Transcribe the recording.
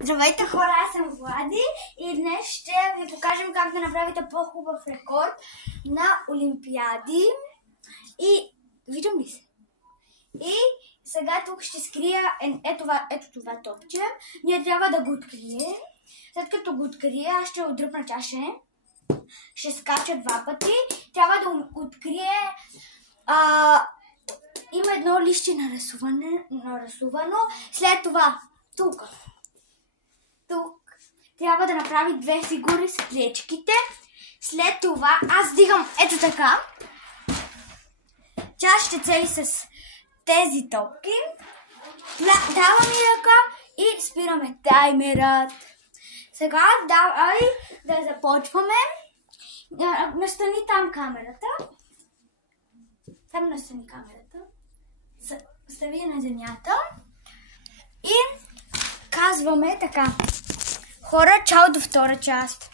Здравейте хора, аз съм Влади и днес ще ви покажем как да направите по-хубав рекорд на олимпиади. И виждам ли се? И сега тук ще скрия ето това топче. Ние трябва да го открием. След като го открия, аз ще отдръпна чаше. Ще скача 2 пъти. Трябва да открие... Има едно лище нарисувано. След това тук трябва да направи 2 фигури с клечките. След това аз дигам ето така. Тя ще цели с тези топки. Давам ми ръка и спираме таймерът. Сега давай да започваме. Настани там камерата. Там настани камерата. Стави на земята. И казваме така. Хора, чао до втора част.